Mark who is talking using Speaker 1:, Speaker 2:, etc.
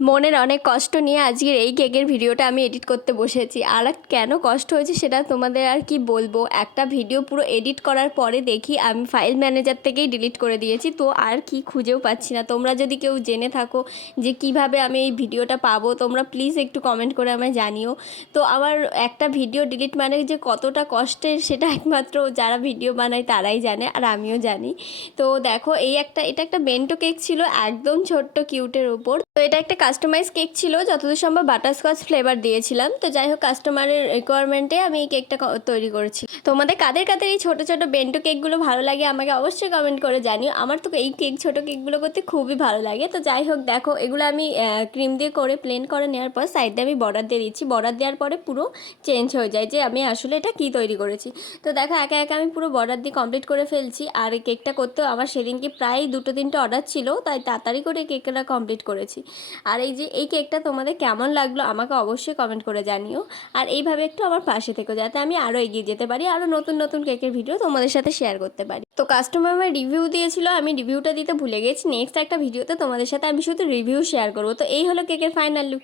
Speaker 1: মনের অনেক কষ্ট নিয়ে আজকের এই কেকের ভিডিওটা আমি এডিট করতে বসেছি। আর কেন কষ্ট হয়েছে সেটা তোমাদের আর কি বলব? একটা ভিডিও পুরো এডিট করার পরে দেখি আমি ফাইল ম্যানেজার থেকেই ডিলিট করে দিয়েছি, তো আর কি খুঁজেও পাচ্ছি না। তোমরা যদি কেউ জেনে থাকো যে কীভাবে আমি এই ভিডিওটা পাবো, তোমরা প্লিজ একটু কমেন্ট করে আমায় জানিও। তো আমার একটা ভিডিও ডিলিট মানে যে কতটা কষ্টের সেটা একমাত্র যারা ভিডিও বানায় তারাই জানে, আর আমিও জানি। তো দেখো, এই একটা, এটা একটা বেন্টো কেক ছিল, একদম ছোট্ট কিউটের উপর। তো এটা একটা কাস্টমাইজ কেক ছিল, যতদূর সম্ভব বাটারস্কচ ফ্লেভার দিয়েছিলাম। তো যাই হোক কাস্টমারের রিকোয়ারমেন্টে আমি এই কেকটা তৈরি করেছি। তোমাদের কাদের কাদের এই ছোটো ছোটো বেন্টো কেকগুলো ভালো লাগে আমাকে অবশ্যই কমেন্ট করে জানিও। আমার তো এই কেক ছোটো কেকগুলো করতে খুবই ভালো লাগে। তো যাই হোক, দেখো, এগুলো আমি ক্রিম দিয়ে করে প্লেন করে নেওয়ার পর সাইডে আমি বর্ডার দিয়ে দিচ্ছি। বর্ডার দেওয়ার পরে পুরো চেঞ্জ হয়ে যায় যে আমি আসলে এটা কী তৈরি করেছি। তো দেখো, একা একা আমি পুরো বর্ডার দিয়ে কমপ্লিট করে ফেলছি। আর কেকটা করতেও আমার সেদিনকে প্রায় দুটো তিনটে অর্ডার ছিল, তাই তাড়াতাড়ি করে কেকটা কমপ্লিট করেছি। আর এই যে এই কেকটা তোমাদের কেমন লাগল আমাকে অবশ্যই কমেন্ট করে জানিও। আর এইভাবে একটু আমার পাশে থেকো যাতে আমি আরও এগিয়ে যেতে পারি আরও নতুন নতুন কেকের ভিডিও তোমাদের সাথে শেয়ার করতে পারি। তো কাস্টমার আমার রিভিউ দিয়েছিল, আমি রিভিউটা দিতে ভুলে গেছি। নেক্সট একটা ভিডিওতে তোমাদের সাথে আমি শুধু রিভিউ শেয়ার করব। তো এই হলো কেকের ফাইনাল লুক